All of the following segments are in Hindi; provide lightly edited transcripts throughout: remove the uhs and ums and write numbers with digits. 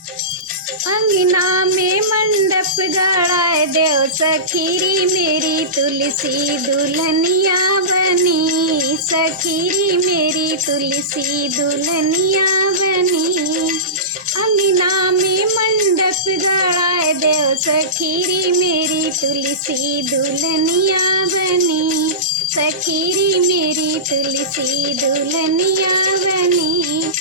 अंगना में मंडप गड़ाए देव सखीरी मेरी तुलसी दुल्हनिया बनी, सखीरी मेरी तुलसी दुल्हनिया बनी। अंगना में मंडप गड़ाए देव सखीरी मेरी तुलसी दुल्हनिया बनी, सखीरी मेरी तुलसी दुल्हनिया बनी।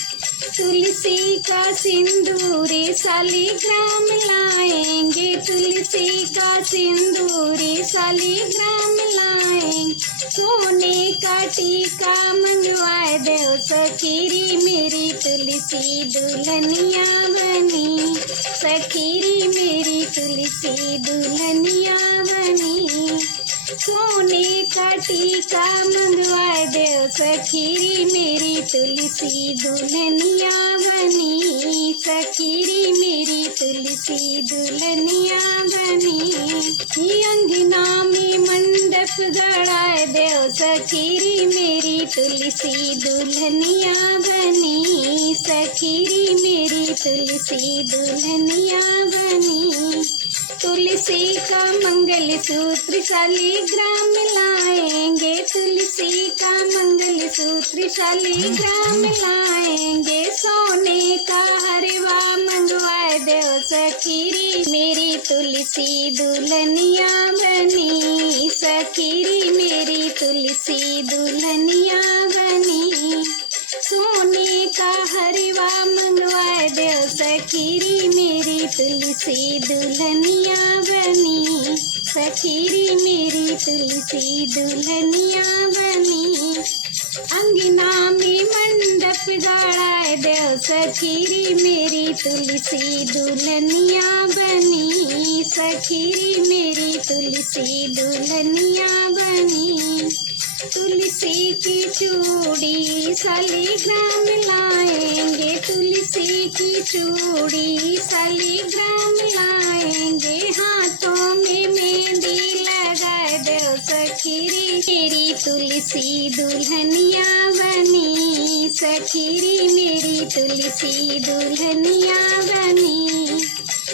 तुलसी का सिंदूरी शालिग्राम लाएंगे, तुलसी का सिंदूरी शालिग्राम लाएंगे। सोने का टीका मंगवाए देव सखीरी मेरी तुलसी दुल्हनिया बनी, सखीरी मेरी तुलसी दुल्हनिया बनी। सोने का टीका मंगवाए देव सखीरी मेरी तुलसी दुल्हनिया बनी, सखीरी मेरी तुलसी दुल्हनिया बनी। अंगना में मंडप गड़ाए देव सखीरी मेरी तुलसी दुल्हनिया बनी, सखीरी मेरी तुलसी दुल्हनिया बनी। तुलसी का मंगल सूत्र शालिग्राम लाएंगे, तुलसी का मंगल सूत्र शालिग्राम लाएंगे। सोने का हरवा मंगवाए देव सखीरी मेरी तुलसी दुल्हनिया बनी, सखीरी मेरी तुलसी दुल्हनिया बनी। सोने का हरवा मंगवाए देव सखीरी मेरी तुलसी दुल्हनिया बनी, सखीरी मेरी तुलसी दुल्हनिया बनी। अंगना में मंडप गड़ाए देव सखीरी मेरी तुलसी दुल्हनिया बनी, सखीरी मेरी तुलसी दुल्हनिया बनी। तुलसी की चूड़ी शालिग्राम लाएंगे, तुलसी की चूड़ी शालिग्राम लाएंगे। हाथों में मेहंदी लगाए देव सखीरी मेरी तुलसी दुल्हनिया बनी, सखीरी मेरी तुलसी दुल्हनिया बनी।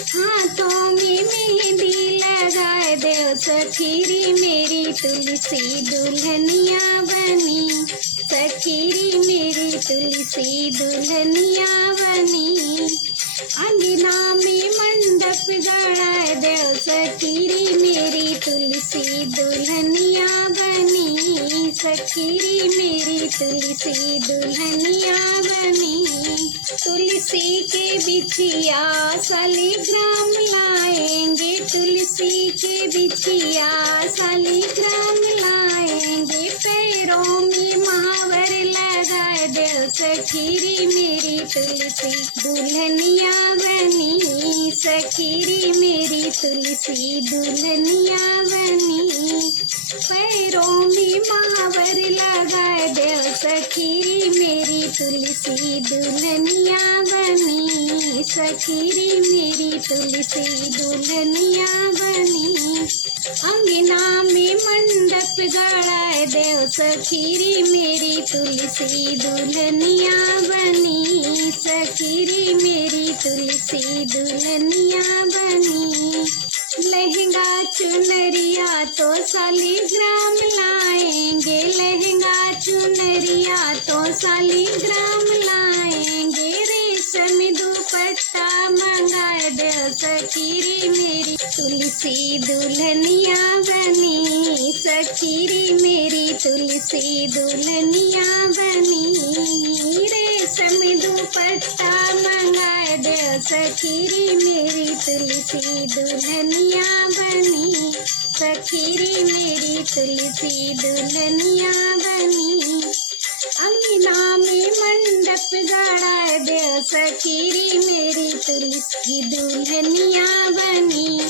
हाथों में मेहंदी लगाए देव सखीरी मेरी तुलसी दुल्हनिया बनी, सखीरी मेरी तुलसी दुल्हनिया बनी। अंगना में मंडप गड़ाए देव सखीरी मेरी तुलसी दुल्हनिया बनी, सखीरी मेरी तुलसी दुल्हनिया बनी। तुलसी के बिछिया शालिग्राम लाएंगे, तुलसी के बिछिया शालिग्राम लाएंगे। पैरों में महावर लगाए देव सखीरी मेरी तुलसी दुल्हनिया बनी, सखीरी मेरी तुलसी दुल्हनिया बनी। पैरों में महावर लगाए देव सखीरी मेरी तुलसी दुल्हनिया बनी, सखीरी मेरी तुलसी दुल्हनिया बनी। अंगना में मंडप गड़ाए देव सखीरी मेरी तुलसी दुल्हनिया बनी, सखीरी मेरी तुलसी दुल्हनिया बनी। लहंगा चुनरिया तो शालिग्राम लाएंगे, लहंगा चुनरिया तो शालिग्राम लाएंगे। रेशम दुपट्टा मंगाए देव सखीरी मेरी तुलसी दुल्हनिया बनी, सखीरी मेरी तुलसी दुल्हनिया बनी। रेशम दुपट्टा मंगाए देव सखीरी मेरी तुलसी दुल्हनिया बनी, सखीरी मेरी तुलसी दुल्हनिया बनी। अंगना में मंडप गड़ाए देव सखीरी मेरी तुलसी दुल्हनिया बनी,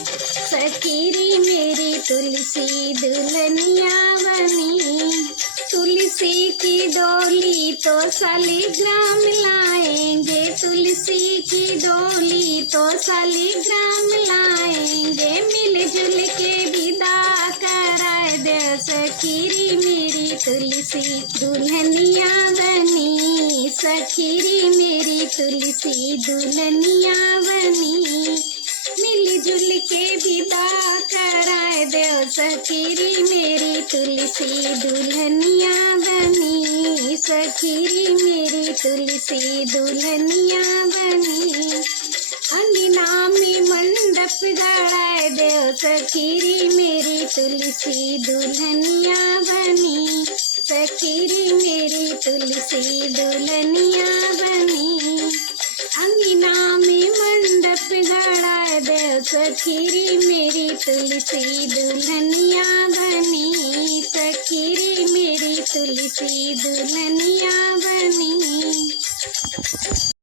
सखीरी मेरी तुलसी दुल्हनिया बनी। तुलसी की डोली तो शालिग्राम लाएंगे, तुलसी की डोली तो शालिग्राम लाएंगे। मिलजुल के विदा कराए देव सखीरी मेरी तुलसी दुल्हनिया बनी, सखीरी मेरी तुलसी दुल्हनिया बनी। सखीरी मेरी तुलसी दुल्हनिया बनी, सखीरी मेरी तुलसी दुल्हनिया बनी। अंगना में मंडप गड़ाए देव सखीरी मेरी तुलसी दुल्हनिया बनी, सखीरी मेरी तुलसी दुल्हनिया बनी। अंगना में मंडप गड़ाए देव सखीरी मेरी तुलसी दुल्हनिया बनी, सखीरी मेरी तुलसी दुल्हनिया बनी।